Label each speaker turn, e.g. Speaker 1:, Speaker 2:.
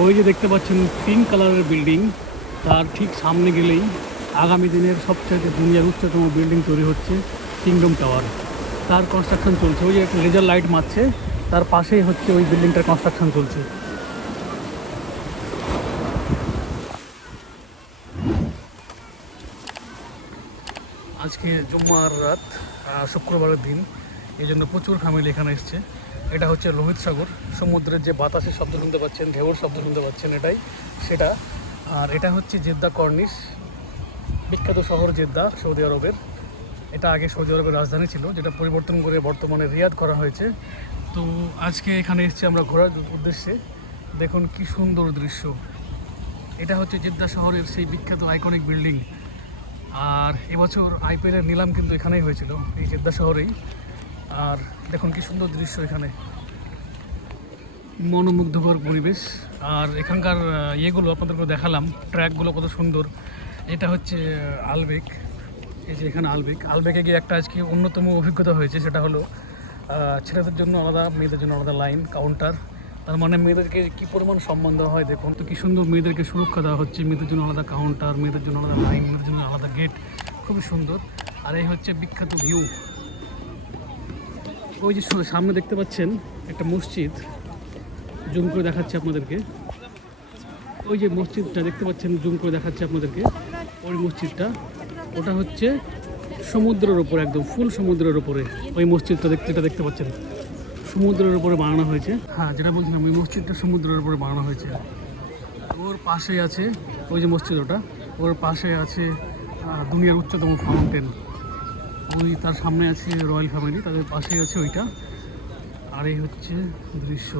Speaker 1: ওই যে দেখতে পাচ্ছেন পিঙ্ক কালারের বিল্ডিং তার ঠিক সামনে গেলেই আগামী দিনের সবচাইতে দুনিয়ার উচ্চতম বিল্ডিং তৈরি হচ্ছে কিংডম টাওয়ার তার কনস্ট্রাকশন চলছে। ওই যে একটা লেজার লাইট মারছে, তার পাশেই হচ্ছে ওই বিল্ডিংটার কনস্ট্রাকশন চলছে। আজকে জুম্মার রাত শুক্রবারের দিন। এই জন্য প্রচুর ফ্যামিলি এখানে এসছে। এটা হচ্ছে লোহিত সাগর। সমুদ্রের যে বাতাসের শব্দ শুনতে পাচ্ছেন ঢেউর শব্দ শুনতে পাচ্ছেন, এটাই সেটা। আর এটা হচ্ছে জেদ্দা কর্নিশ, বিখ্যাত শহর জেদ্দা, সৌদি আরবের। এটা আগে সৌদি আরবের রাজধানী ছিল, যেটা পরিবর্তন করে বর্তমানে রিয়াদ করা হয়েছে। তো আজকে এখানে এসেছি আমরা ঘোরার উদ্দেশ্যে। দেখুন কি সুন্দর দৃশ্য। এটা হচ্ছে জেদ্দা শহরের সেই বিখ্যাত আইকনিক বিল্ডিং আর এবছর আইপিএলের নিলাম কিন্তু এখানেই হয়েছিল, এই জেদ্দা শহরেই। আর দেখুন কি সুন্দর দৃশ্য এখানে। মনোমুগ্ধকর পরিবেশ। আর এখানকার ইয়েগুলো আপনাদেরকে দেখালাম, ট্র্যাকগুলো কত সুন্দর। এটা হচ্ছে আলবেক। এই যে এখানে আলবেক। আলবেকে গিয়ে একটা আজকে অন্যতম অভিজ্ঞতা হয়েছে, সেটা হলো ছেলেদের জন্য আলাদা, মেয়েদের জন্য আলাদা লাইন, কাউন্টার। তার মানে মেয়েদেরকে কী পরিমাণ সম্মান দেওয়া হয় দেখুন। তো কী সুন্দর মেয়েদেরকে সুরক্ষা দেওয়া হচ্ছে, মেয়েদের জন্য আলাদা কাউন্টার, মেয়েদের জন্য আলাদা লাইন, মেয়েদের জন্য আলাদা গেট। খুবই সুন্দর। আর এই হচ্ছে বিখ্যাত ভিউ। ওই যে সামনে দেখতে পাচ্ছেন একটা মসজিদ। জুম করে দেখাচ্ছে আপনাদেরকে। ওই যে মসজিদটা দেখতে পাচ্ছেন, জুম করে দেখাচ্ছে আপনাদেরকে। ওই মসজিদটা, ওটা হচ্ছে সমুদ্রের ওপরে একদম ফুল সমুদ্রের ওপরে ওই মসজিদটা দেখতে যেটা দেখতে পাচ্ছেন। সমুদ্রের ওপরে বানানো হয়েছে। হ্যাঁ যেটা বলছিলাম, ওই মসজিদটা সমুদ্রের ওপরে বানানো হয়েছে। ওর পাশে আছে, ওই যে মসজিদ ওটা, ওর পাশে আছে দুনিয়ার উচ্চতম ফাউন্টেন ওই তার সামনে আছে রয়্যাল ফ্যামিলি তাদের পাশেই আছে ওইটা। আর এই হচ্ছে দৃশ্য।